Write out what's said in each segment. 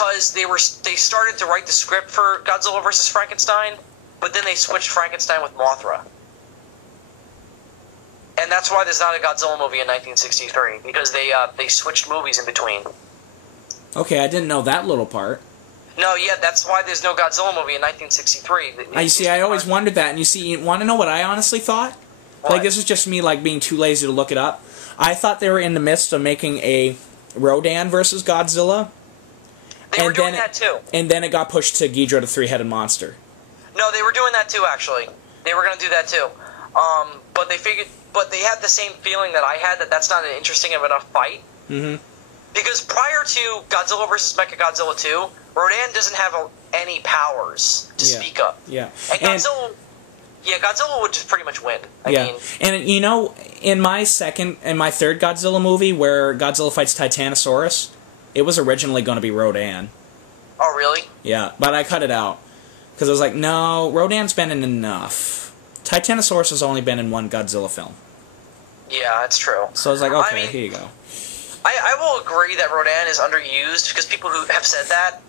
because they started to write the script for Godzilla vs. Frankenstein, but then they switched Frankenstein with Mothra. And that's why there's not a Godzilla movie in 1963, because they switched movies in between. Okay, I didn't know that little part. No, yeah, that's why there's no Godzilla movie in 1963. You see, I always wondered that, and you see, you want to know what I honestly thought? What? Like, this is just me, like, being too lazy to look it up. I thought they were in the midst of making a Rodan versus Godzilla. They were doing that too. And then it got pushed to Ghidorah the Three-Headed Monster. No, they were doing that too, actually. They were going to do that too. But they had the same feeling that I had, that that's not an interesting enough fight. Mm-hmm. Because prior to Godzilla vs. Mechagodzilla 2, Rodan doesn't have any powers to speak of. Yeah. And Godzilla would just pretty much win. I mean, and you know, in my third Godzilla movie, where Godzilla fights Titanosaurus, it was originally going to be Rodan. Oh, really? Yeah, but I cut it out. Because I was like, no, Rodan's been in enough. Titanosaurus has only been in one Godzilla film. Yeah, that's true. So I was like, okay, here you go. I will agree that Rodan is underused, because people who have said that...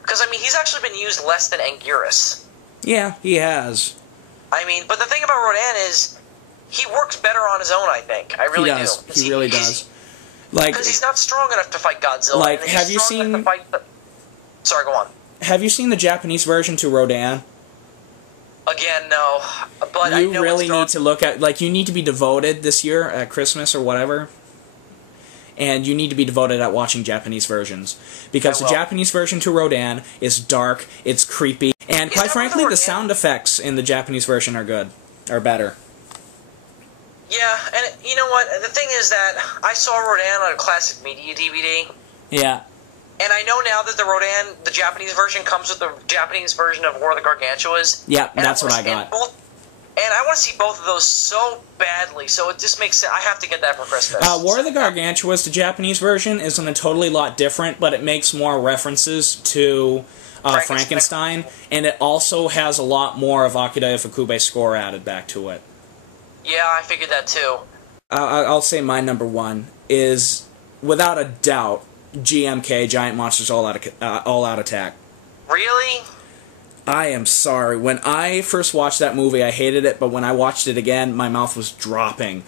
Because, I mean, he's actually been used less than Anguirus. Yeah, he has. I mean, but the thing about Rodan is, he works better on his own, I think. I really do. He really does. Because he's not strong enough to fight Godzilla. Like, have you seen... Sorry, go on. Have you seen the Japanese version to Rodan? Again, no. But you really need to look at... Like, you need to be devoted this year at Christmas or whatever. And you need to be devoted at watching Japanese versions. Because the Japanese version to Rodan is dark, it's creepy, and quite frankly, the sound effects in the Japanese version are good. Are better. Yeah, and you know what? The thing is that I saw Rodan on a classic media DVD. Yeah. And I know now that the Rodan, the Japanese version, comes with the Japanese version of War of the Gargantuas. Yeah, that's what I got. And I want to see both of those so badly, so it just makes sense. I have to get that for Christmas. War of the Gargantuas, the Japanese version, is in a totally lot different, but it makes more references to Frankenstein, and it also has a lot more of Akira Ifukube's score added back to it. Yeah, I figured that too. I'll say my number one is, without a doubt, GMK, Giant Monsters All Out Attack. Really? I am sorry. When I first watched that movie, I hated it, but when I watched it again, my mouth was dropping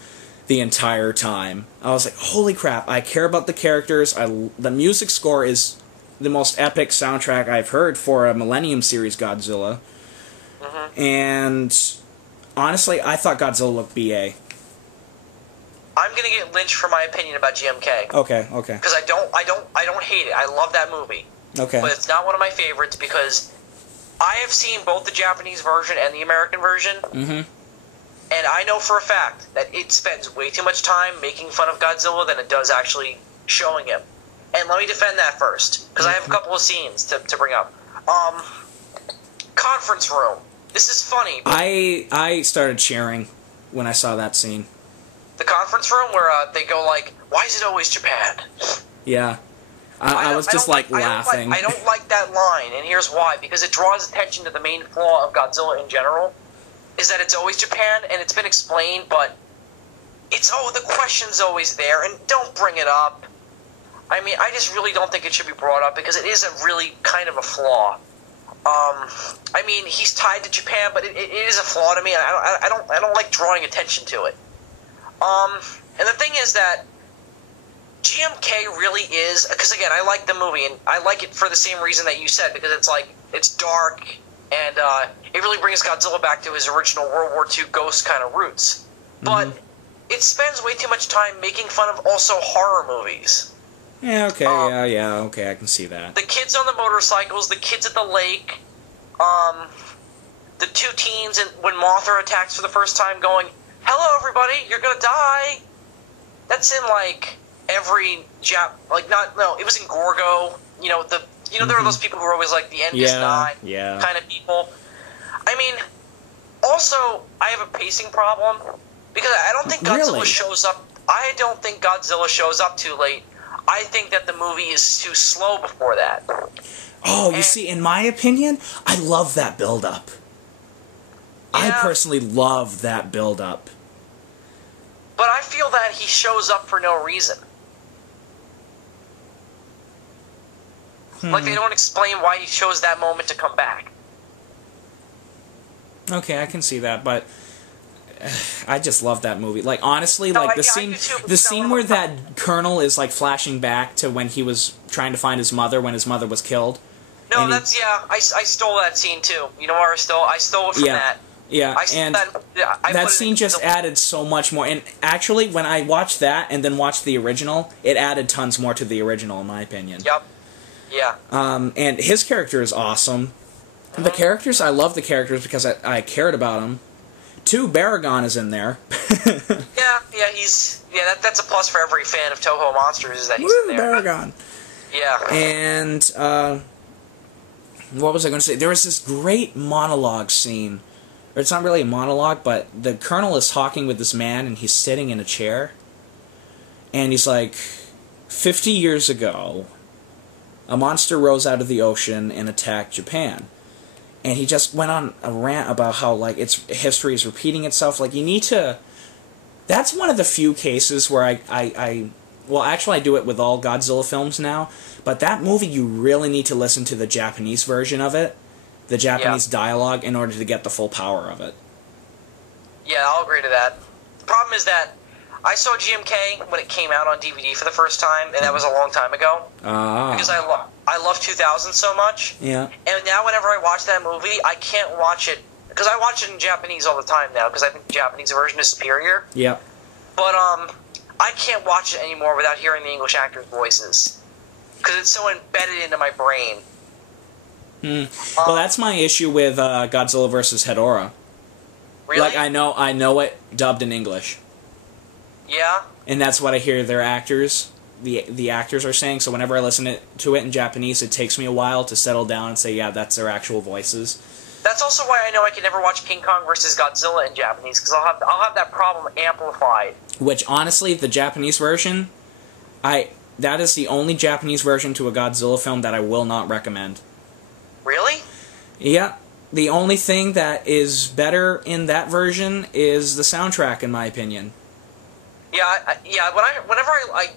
the entire time. I was like, holy crap, I care about the characters. The music score is the most epic soundtrack I've heard for a Millennium Series Godzilla. Mm-hmm. And honestly, I thought Godzilla looked BA. I'm gonna get lynched for my opinion about GMK. Okay. Because I don't hate it. I love that movie. Okay. But it's not one of my favorites because I have seen both the Japanese version and the American version. Mm-hmm. And I know for a fact that it spends way too much time making fun of Godzilla than it does actually showing him. And let me defend that first, because I have a couple of scenes to bring up. Conference room. This is funny. I started cheering when I saw that scene. The conference room where they go like, why is it always Japan? Yeah. I was just laughing. I don't like that line, and here's why. Because it draws attention to the main flaw of Godzilla in general, is that it's always Japan, and it's been explained, but the question's always there, and don't bring it up. I mean, I just really don't think it should be brought up, because it is a really kind of a flaw. I mean, he's tied to Japan, but it is a flaw to me. I don't like drawing attention to it. And the thing is that GMK really is, because again, I like the movie, and I like it for the same reason that you said, because it's dark, and it really brings Godzilla back to his original World War II ghost kind of roots. But it spends way too much time making fun of also horror movies. Yeah, okay, okay, I can see that. The kids on the motorcycles, the kids at the lake, the two teens when Mothra attacks for the first time going, hello everybody, you're gonna die. That's in every it was in Gorgo. There are those people who are always like the end is nigh kind of people. I mean, also I have a pacing problem because I don't think Godzilla shows up. I don't think Godzilla shows up too late. I think that the movie is too slow before that. Oh, you see, in my opinion, I love that build-up. I personally love that build-up. But I feel that he shows up for no reason. Like, they don't explain why he chose that moment to come back. Okay, I can see that, but I just love that movie. Like, honestly, No, like the I scene, do too, but the it's not scene one where of my- that colonel is like flashing back to when he was trying to find his mother when his mother was killed. No, and he- that's I stole that scene too. You know where I stole? I stole it from that. Yeah, I stole and I that put it scene in just added so much more. And actually, when I watched that and then watched the original, it added tons more to the original, in my opinion. Yep. Yeah. And his character is awesome. The characters, I love the characters because I cared about them. 2, Baragon is in there. That's a plus for every fan of Toho Monsters is that he's Woo, in there. Baragon. Yeah. And what was I going to say? There was this great monologue scene. Or it's not really a monologue, but the colonel is talking with this man, and he's sitting in a chair. And he's like, 50 years ago, a monster rose out of the ocean and attacked Japan. And he just went on a rant about how, like, its history is repeating itself. Like, you need to... That's one of the few cases where well, actually, I do it with all Godzilla films now. But that movie, you really need to listen to the Japanese version of it. The Japanese dialogue, in order to get the full power of it. Yeah, I'll agree to that. The problem is that I saw GMK when it came out on DVD for the first time, and that was a long time ago. Because I love 2000 so much. Yeah. And now whenever I watch that movie, I can't watch it, because I watch it in Japanese all the time now, because I think the Japanese version is superior. Yep. But I can't watch it anymore without hearing the English actors' voices, because it's so embedded into my brain. Well, that's my issue with Godzilla vs. Hedorah. Really? Like, I know it dubbed in English. Yeah? And that's what I hear their actors, the actors are saying, so whenever I listen to it in Japanese, it takes me a while to settle down and say, yeah, that's their actual voices. That's also why I know I can never watch King Kong vs. Godzilla in Japanese, because I'll have that problem amplified. Which, honestly, the Japanese version, that is the only Japanese version to a Godzilla film that I will not recommend. Really? Yeah. The only thing that is better in that version is the soundtrack, in my opinion. Yeah, whenever I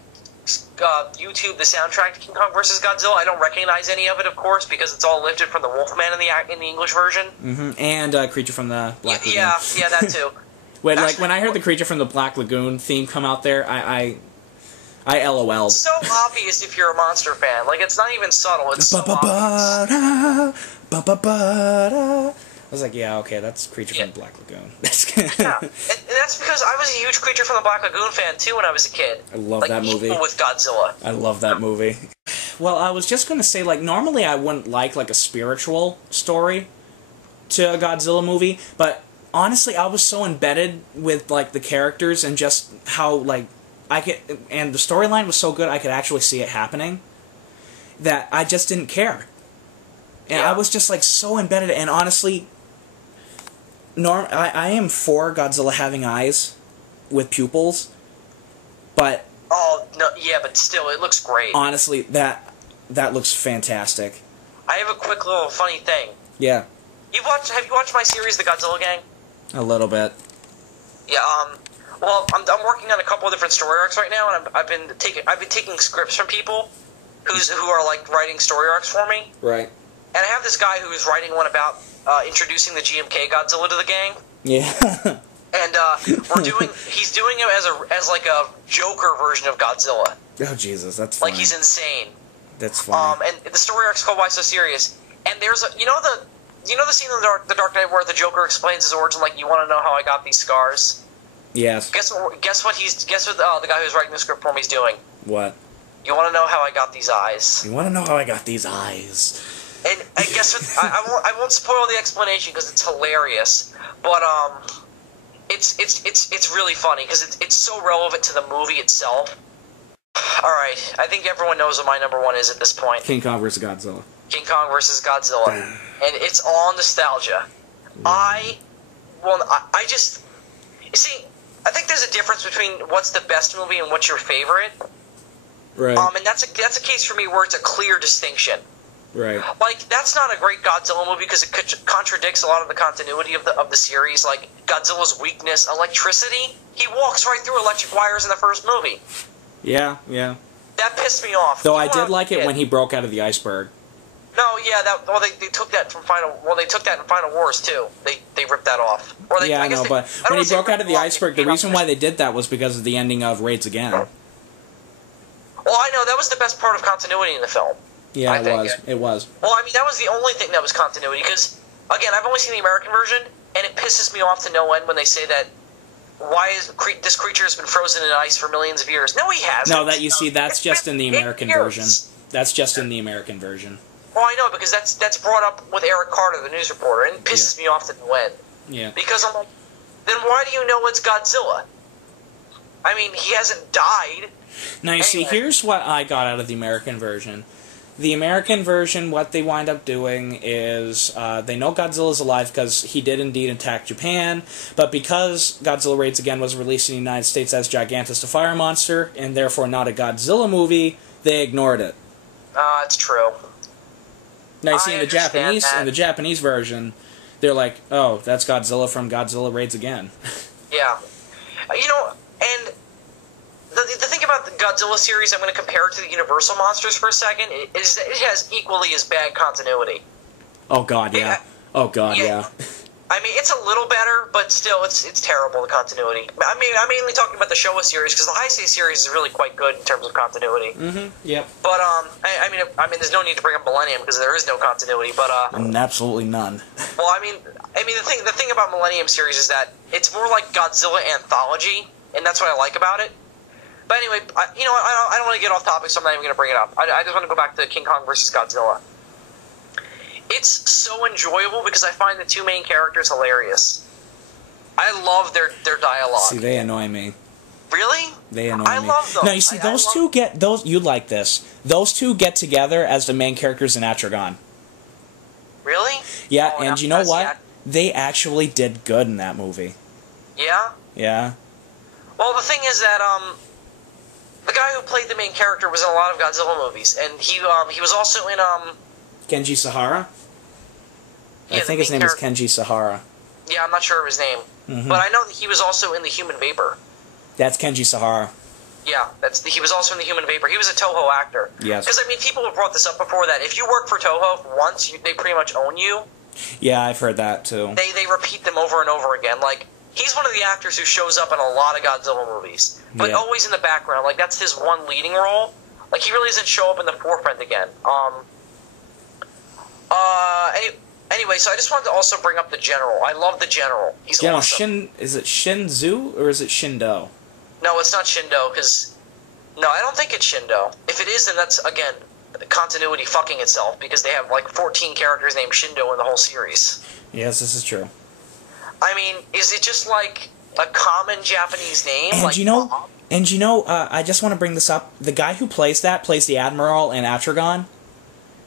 YouTube the soundtrack to King Kong vs. Godzilla, I don't recognize any of it, of course, because it's all lifted from the Wolfman in the English version. Mm-hmm. And Creature from the Black Lagoon. Yeah, that too. When I heard the Creature from the Black Lagoon theme come out there, I LOL'd. It's so obvious if you're a monster fan. Like, it's not even subtle. It's so obvious. I was like, yeah, okay, that's Creature from the Black Lagoon. Yeah, and that's because I was a huge Creature from the Black Lagoon fan, too, when I was a kid. I love that movie. Equal with Godzilla. I love that movie. Well, I was just going to say, like, normally I wouldn't like a spiritual story to a Godzilla movie, but honestly, I was so embedded with, like, the characters and just how, like, and the storyline was so good I could actually see it happening, that I just didn't care. And I was just, like, so embedded, and honestly, I am for Godzilla having eyes with pupils, but... Oh, no, yeah, but still, it looks great. Honestly, that looks fantastic. I have a quick little funny thing. Yeah. Have you watched my series, The Godzilla Gang? A little bit. Yeah, well, I'm working on a couple of different story arcs right now, and I've been taking scripts from people who are, like, writing story arcs for me. Right. And I have this guy who's writing one about introducing the GMK Godzilla to the gang. Yeah. And he's doing it as like a Joker version of Godzilla. Oh Jesus, that's funny. Like, he's insane. That's funny. And the story arc's called Why So Serious. And there's you know the scene in the Dark Knight where the Joker explains his origin, like, you want to know how I got these scars? Yes. Guess what the guy who's writing the script for me is doing? What? You want to know how I got these eyes? You want to know how I got these eyes? And guess what? I won't spoil the explanation because it's hilarious. But it's really funny because it's so relevant to the movie itself. All right, I think everyone knows what my number one is at this point. King Kong vs. Godzilla. King Kong vs. Godzilla, and it's all nostalgia. I just see. I think there's a difference between what's the best movie and what's your favorite. Right. And that's a case for me where it's a clear distinction. Right. Like, that's not a great Godzilla movie because it contradicts a lot of the continuity of the series. Like, Godzilla's weakness, electricity. He walks right through electric wires in the first movie. Yeah, yeah. That pissed me off. Though I did like it when he broke out of the iceberg. No, yeah, they took that from they took that in Final Wars too. They ripped that off. Or they, Yeah, I know, but when he broke out of the iceberg, the reason why they did that was because of the ending of Raids Again. Well, I know that was the best part of continuity in the film. Yeah, it was. Well, I mean, that was the only thing that was continuity, because, again, I've only seen the American version, and it pisses me off to no end when they say that, why is this creature has been frozen in ice for millions of years? No, he hasn't. No, that you see, that's just in the American version. That's just in the American version. Well, I know, because that's brought up with Eric Carter, the news reporter, and it pisses me off to no end. Yeah. Because I'm like, then why do you know it's Godzilla? I mean, he hasn't died. Now, you see, here's what I got out of the American version. The American version, what they wind up doing is they know Godzilla's alive because he did indeed attack Japan, but because Godzilla Raids Again was released in the United States as Gigantus the Fire Monster, and therefore not a Godzilla movie, they ignored it. It's true. Now, you see, in the Japanese version, they're like, oh, that's Godzilla from Godzilla Raids Again. Yeah. You know, and the thing about the Godzilla series, I'm going to compare it to the Universal monsters for a second, is that it has equally as bad continuity. Oh, God, yeah. Yeah. I mean, it's a little better, but still, it's terrible, the continuity. I mean, I'm mainly talking about the Showa series, because the Heisei series is really quite good in terms of continuity. Mm-hmm, yep. But, I mean, there's no need to bring up Millennium, because there is no continuity, but, absolutely none. Well, I mean, the thing about Millennium series is that it's more like Godzilla anthology, and that's what I like about it. But anyway, I don't want to get off topic, so I'm not even going to bring it up. I just want to go back to King Kong versus Godzilla. It's so enjoyable because I find the two main characters hilarious. I love their dialogue. See, they annoy me. Really? They annoy me. I love them. No, you see, you like this. Those two get together as the main characters in Atragon. Really? Yeah, and you know what? They actually did good in that movie. Yeah? Yeah. Well, the thing is that, the guy who played the main character was in a lot of Godzilla movies, and he was also in, Kenji Sahara? Yeah, I think his name is Kenji Sahara. Yeah, I'm not sure of his name. Mm-hmm. But I know that he was also in The Human Vapor. That's Kenji Sahara. Yeah, he was also in The Human Vapor. He was a Toho actor. Yes. Because, I mean, people have brought this up before, that if you work for Toho once, they pretty much own you. Yeah, I've heard that, too. They repeat them over and over again. Like, he's one of the actors who shows up in a lot of Godzilla movies, but always in the background. Like, that's his one leading role. Like, he really doesn't show up in the forefront again. Anyway, so I just wanted to also bring up the General. I love the General. He's awesome. Is it Shinzu or is it Shindo? No, it's not Shindo, because... No, I don't think it's Shindo. If it is, then that's, again, continuity fucking itself, because they have, like, 14 characters named Shindo in the whole series. Yes, this is true. I mean, is it just, like, a common Japanese name? And like I just want to bring this up. The guy who plays the Admiral in Atragon,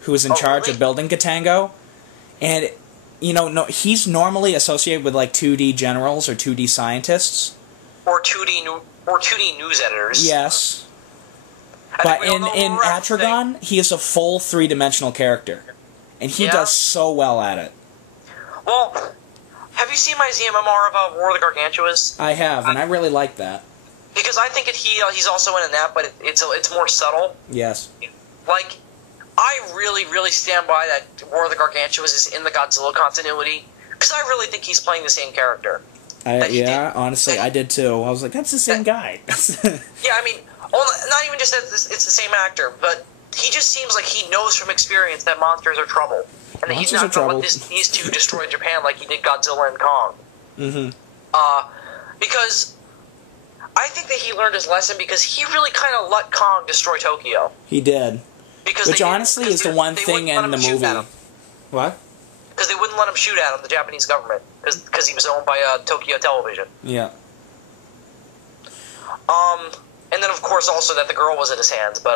who is in charge of building Katango, and, he's normally associated with, like, 2D generals or 2D scientists. Or 2D news editors. Yes. But in Atragon, he is a full three-dimensional character. And he does so well at it. Well, have you seen my ZMMR of War of the Gargantuas? I have, and I really like that. Because I think he's also in that, but it's more subtle. Yes. Like, I really, really stand by that War of the Gargantuas is in the Godzilla continuity, because I really think he's playing the same character. Honestly, I did too. I was like, that's the same guy. Yeah, I mean, not even just that it's the same actor, but he just seems like he knows from experience that monsters are trouble. And that he's not going to let these two destroy Japan like he did Godzilla and Kong. Mm-hmm. Because I think that he learned his lesson, because he really kind of let Kong destroy Tokyo. He did. Which honestly is the one thing in the movie. What? Because they wouldn't let him shoot at him, the Japanese government, because he was owned by Tokyo Television. Yeah. And then, of course, also that the girl was in his hands, but,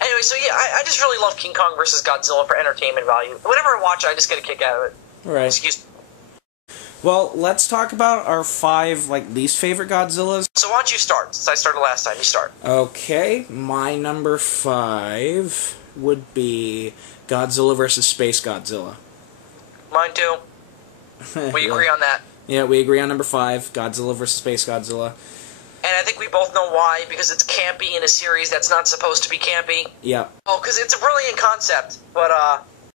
Anyway, so yeah, I just really love King Kong versus Godzilla for entertainment value. Whenever I watch it, I just get a kick out of it. Right. Excuse me. Well, let's talk about our 5, least favorite Godzillas. So why don't you start? Since I started last time, you start. Okay, my number 5 would be Godzilla versus Space Godzilla. Mine too. We agree on that. Yeah, we agree on number 5, Godzilla versus Space Godzilla. And I think we both know why, because it's campy in a series that's not supposed to be campy. Yeah. Oh, because it's a brilliant concept, but